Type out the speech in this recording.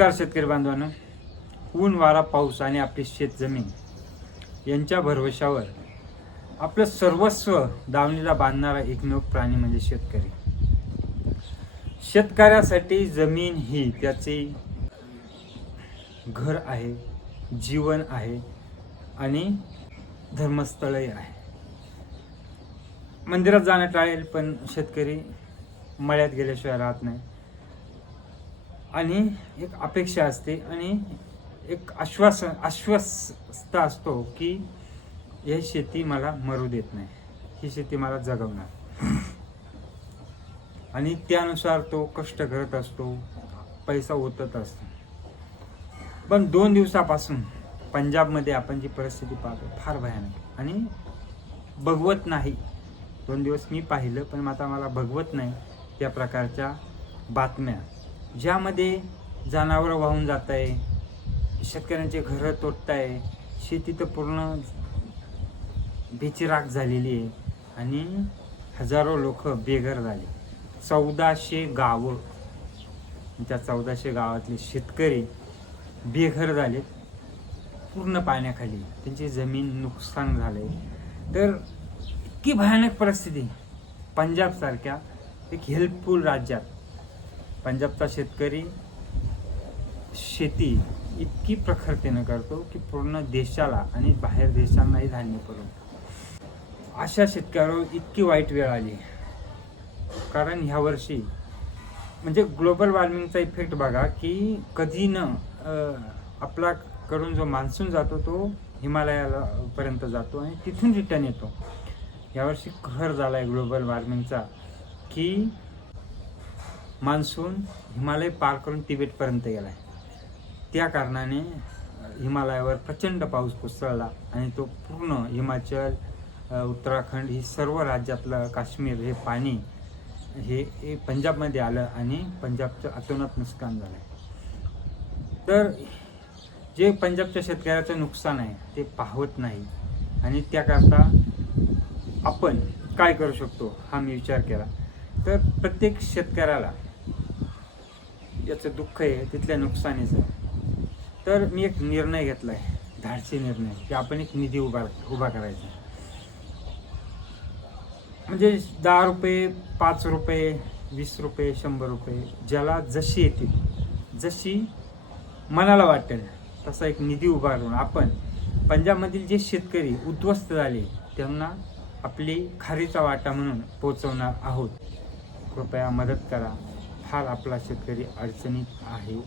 नमस्कार शेतकरी बांधवांनो. ऊन वारा पाऊस आणि आपली शेतजमीन यांच्या भरवशावर आपलं सर्वस्व दावणीला बांधणारा एकमेव प्राणी म्हणजे शेतकरी. शेतकऱ्यासाठी जमीन ही त्याचे घर आहे जीवन आहे आणि धर्मस्थळही आहे. मंदिरात जाणं टाळेल पण शेतकरी मळ्यात गेल्याशिवाय राहत नाही. आणि एक अपेक्षा असते आणि एक आश्वासन आश्वस्त असतो की हे शेती मला मरू देत नाही. ही शेती मला जगवणार. आणि त्यानुसार तो कष्ट करत असतो पैसा ओतत असतो. पण दोन दिवसापासून पंजाबमध्ये आपण जी परिस्थिती पाहतो फार भयानक. आणि बघवत नाही. दोन दिवस मी पाहिलं पण आता मला भगवत नाही त्या प्रकारच्या बातम्या. ज्यामध्ये जनावरं वाहून जात आहे शेतकऱ्यांचे घरं तोडत आहे शेती तर पूर्ण बेचिराख झालेली आहे आणि हजारो लोक बेघर झाले. चौदाशे गावं त्या चौदाशे गावातले शेतकरी बेघर झालेत पूर्ण पाण्याखाली. त्यांची जमीन नुकसान झालंय. तर इतकी भयानक परिस्थिती. पंजाबसारख्या एक हेल्पफुल राज्यात पंजाबचा शेतकरी शेती इतकी प्रखरतेनं करतो की पूर्ण देशाला आणि बाहेर देशांनाही धान्य पडतो अशा शेतकऱ्यावर इतकी वाईट वेळ आली. कारण ह्यावर्षी म्हणजे ग्लोबल वॉर्मिंगचा इफेक्ट बघा की कधी न आपलाकडून आपला जो मान्सून जातो तो हिमालयाला पर्यंत जातो आणि तिथून रिटर्न येतो. यावर्षी कहर झाला आहे ग्लोबल वॉर्मिंगचा की मान्सून हिमालय पार करून तिबेटपर्यंत गेला आहे त्या कारणाने हिमालयावर प्रचंड पाऊस कोसळला आणि तो पूर्ण हिमाचल उत्तराखंड ही सर्व राज्यातलं काश्मीर हे पाणी हे हे पंजाबमध्ये आलं आणि पंजाबचं अतोनात नुकसान झालं आहे तर जे पंजाबच्या शेतकऱ्याचं नुकसान आहे ते पाहत नाही. आणि त्याकरता आपण काय करू शकतो हा मी विचार केला. तर प्रत्येक शेतकऱ्याला याचं दुःख आहे तिथल्या नुकसानीचं तर मी एक निर्णय घेतला आहे धाडसी निर्णय की आपण एक निधी उभा उभा करायचा. म्हणजे दहा रुपये पाच रुपये वीस रुपये शंभर रुपये ज्याला जशी येतील जशी मनाला वाटेल तसा एक निधी उभा करून आपण पंजाबमधील जे शेतकरी उद्ध्वस्त झाले त्यांना आपली खारीचा वाटा म्हणून पोचवणार आहोत. कृपया मदत करा. फार आपला शेतकरी अडचणीत आहे.